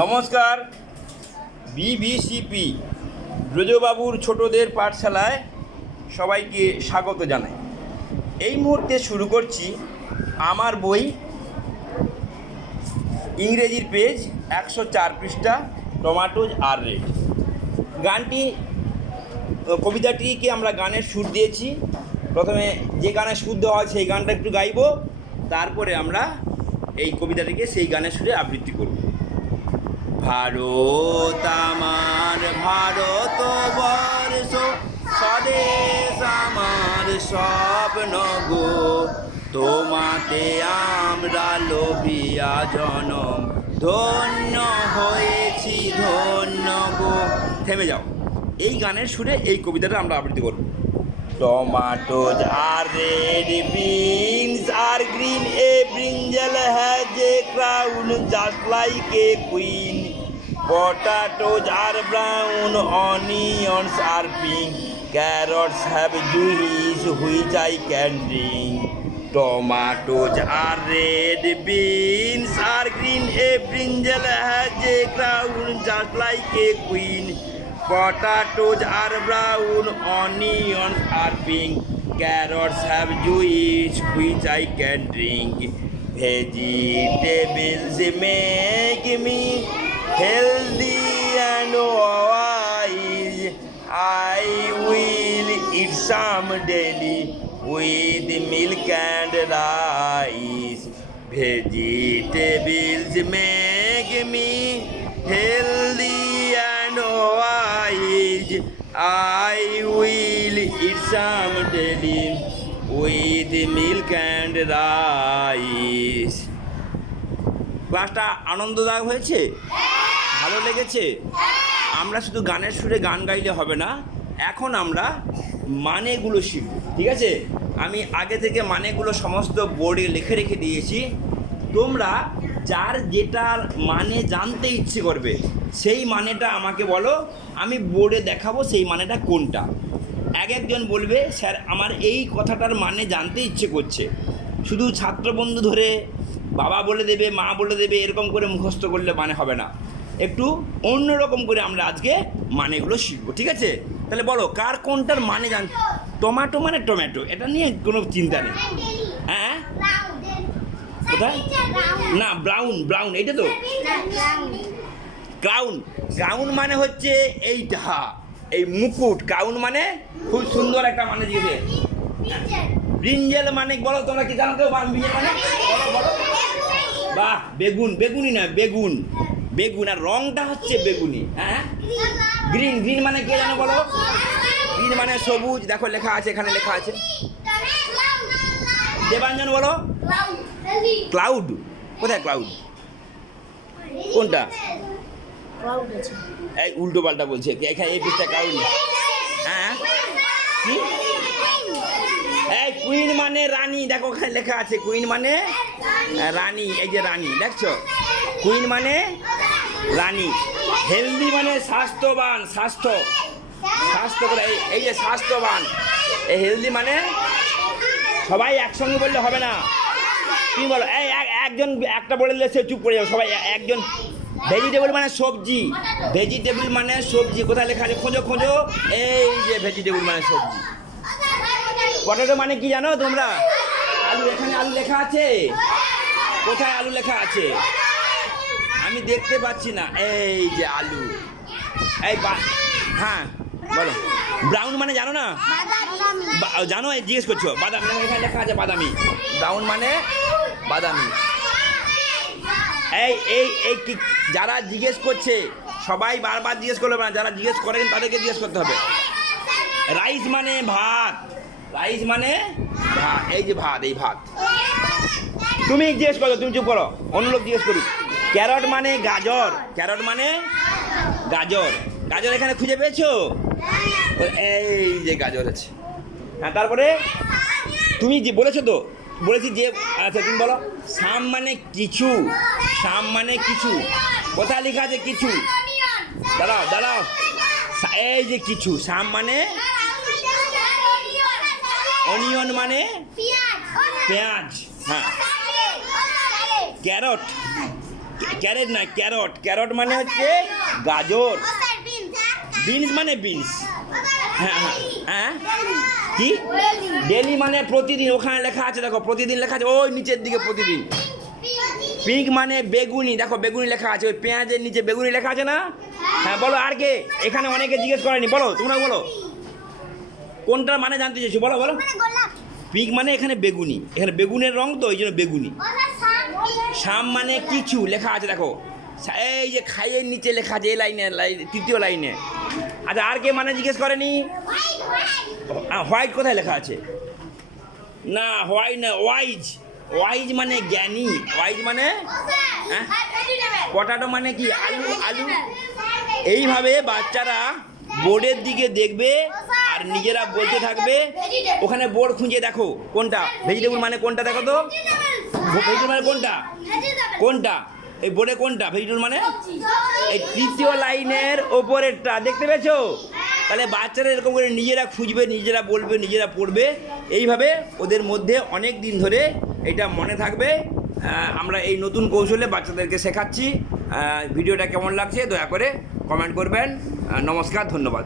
নমস্কার, BBCP ব্রজবাবুর ছোটদের পাঠশালায় সবাইকে স্বাগত জানাই। এই মুহূর্তে শুরু করছি আমার বই, ইংরেজির পেজ 104 পৃষ্ঠা, টমাটোজ আর রেড। কবিতাটিকে আমরা গানের সুর দিয়েছি। প্রথমে যে গানের সুর দেওয়া হয় সেই গানটা একটু গাইব, তারপরে আমরা এই কবিতাটিকে সেই গানের সুরে আবৃত্তি করব। ভারত আমার ভারতবর্ষ, স্বদেশ আমার স্বপ্ন গো, তোমাতে আমরা লোভিয়া জনম, ধন্য হয়েছি ধন্য গো। থেমে যাও, এই গানের সুরে এই কবিতাটা আমরা আবৃত্তি করব। Tomatoes are red, beans are green, a brinjal has a crown just like a queen. Potatoes are brown, onions are pink, carrots have juice which I can drink. Tomatoes are red, beans are green, a brinjal has a crown just like a queen. Potatoes are brown, onions are pink, carrots have juice which I can drink. Vegetables make me healthy and wise. I will eat some daily with milk and rice. Vegetables make me healthy and wise. I will eat some daily with milk and rice. ক্লাসটা আনন্দদায়ক হয়েছে? ভালো লেগেছে? আমরা শুধু গানের সুরে গান গাইলে হবে না, এখন আমরা মানেগুলো শিখব। ঠিক আছে? আমি আগে থেকে মানেগুলো সমস্ত বোর্ডে লিখে রেখে দিয়েছি। তোমরা যার যেটার মানে জানতে ইচ্ছে করবে সেই মানেটা আমাকে বলো, আমি বোর্ডে দেখাবো সেই মানেটা কোনটা। একজন বলবে, স্যার আমার এই কথাটার মানে জানতে ইচ্ছে করছে। শুধু ছাত্রবন্ধু ধরে বাবা বলে দেবে, মা বলে দেবে, এরকম করে মুখস্থ করলে মানে হবে না। একটু অন্যরকম করে আমরা আজকে মানেগুলো শিখবো। ঠিক আছে? তাহলে বলো, কার কোনটার মানে টমেটো মানে টমেটো, এটা নিয়ে কোনো চিন্তা নেই। হ্যাঁ, কোথায়? না, ব্রাউন, এইটা তো ক্রাউন মানে হচ্ছে এইটা, এই মুকুট। ক্রাউন মানে খুব সুন্দর একটা মানে দিয়েছে। ব্রিঞ্জেল মানে বলো, তোমরা কি জানো? কেউ ব্রিঞ্জেল মানে বলো। বাহ, বেগুনি না, বেগুন আর রংটা হচ্ছে বেগুনি। হ্যাঁ, গ্রিন মানে কে জানো বলো? গ্রিন মানে সবুজ। দেখো লেখা আছে, এখানে লেখা আছে। দেবাঞ্জন বলো। ক্লাউড কোথায়? ক্লাউড কোনটা? এই উল্টো পাল্টা বলছে, এখানে এই পিসটা ক্লাউড। হ্যাঁ, কি? এই কুইন মানে রানী। দেখো ওখানে লেখা আছে, কুইন মানে রানী। এই যে রানী, দেখছো? কুইন মানে রানী। হেলদি মানে স্বাস্থ্যবান, স্বাস্থ্য করে, এই যে স্বাস্থ্যবান। এই হেলদি মানে সবাই একসঙ্গে বললে হবে না। তুমি বলো, এই একজন একটা বলে দিলে সে চুপ করে যাবে। সবাই একজন। ভেজিটেবল মানে সবজি, ভেজিটেবল মানে সবজি। কোথায় লেখা আছে? খোঁজো। এই যে ভেজিটেবল মানে সবজি। পটেটো মানে কি জানো তোমরা? আলু। এখানে আলু লেখা আছে? কোথায় আলু লেখা আছে? আমি দেখতে পাচ্ছি না। এই যে আলু। এই হ্যাঁ বলো। ব্রাউন মানে জানো না? জানো? জিজ্ঞেস করছো। বাদামি। এখানে লেখা আছে বাদামি। ব্রাউন মানে বাদামি। এই কি যারা জিজ্ঞেস করছে, সবাই বারবার জিজ্ঞেস করবে না, যারা জিজ্ঞেস করেন তাদেরকে জিজ্ঞেস করতে হবে। রাইস মানে ভাত, রাইস মানে ভাত। এই যে ভাত, এই ভাত। তুমি জিজ্ঞেস করো, তুমি চুপ করো, অন্য লোক জিজ্ঞেস করুক। ক্যারট মানে গাজর, ক্যারট মানে গাজর। গাজর এখানে খুঁজে পেয়েছো? এই যে গাজর আছে। হ্যাঁ, তারপরে তুমি যে বলেছো তো, বলেছি যে, আচ্ছা তুমি বলো। সাম মানে কিছু, সাম মানে কিছু। কোথায় লেখা আছে কিছু? দাঁড়াও। এই যে কিছু। সাম মানে অনিয়ন মানে পেঁয়াজ। হ্যাঁ, ক্যারট ক্যারেট না, ক্যারট। ক্যারট মানে হচ্ছে গাজর। বিনস মানে বিনস। হ্যাঁ হ্যাঁ হ্যাঁ, কি ডেলি মানে প্রতিদিন, ওখানে লেখা আছে দেখো, প্রতিদিন লেখা আছে ওই নিচের দিকে, প্রতিদিন। পিঙ্ক মানে বেগুনি, দেখো বেগুনি লেখা আছে, ওই পেঁয়াজের নিচে বেগুনি লেখা আছে না? হ্যাঁ বলো আর কে, এখানে অনেকে জিজ্ঞেস করেনি, বলো তোমরা বলো কোনটার মানে জানতে চাইছো, বলো বলো। পিঙ্ক মানে এখানে বেগুনি, এখানে বেগুনের রং তো, ওই জন্য বেগুনি। শাম মানে কিছু লেখা আছে দেখো, এই যে খাইয়ের নিচে লেখা আছে, এই লাইনে, তৃতীয় লাইনে। আচ্ছা আর কে মানে জিজ্ঞেস করেনি? হোয়াইট কোথায় লেখা আছে? না হোয়াইট না, ওয়াইজ। ওয়াইজ মানে জ্ঞানী, ওয়াইজ মানে হ্যাঁ। পটাটো মানে কি? আলু। আলু। এইভাবে বাচ্চারা বোর্ডের দিকে দেখবে আর নিজেরা বলতে থাকবে। ওখানে বোর্ড খুঁজে দেখো কোনটা ভেজিটেবল মানে কোনটা, দেখো তো ভেজিটেবল মানে কোনটা, কোনটা এই বোর্ডে কোনটা ভেজিটেবল মানে? এই তৃতীয় লাইনের ওপরেরটা, দেখতে পেয়েছো? তাহলে বাচ্চারা এরকম করে নিজেরা খুঁজবে, নিজেরা বলবে, নিজেরা পড়বে। এইভাবে ওদের মধ্যে অনেক দিন ধরে এটা মনে থাকবে। আমরা এই নতুন কৌশলে বাচ্চাদেরকে শেখাচ্ছি। ভিডিওটা কেমন লাগছে দয়া করে কমেন্ট করবেন। নমস্কার, ধন্যবাদ।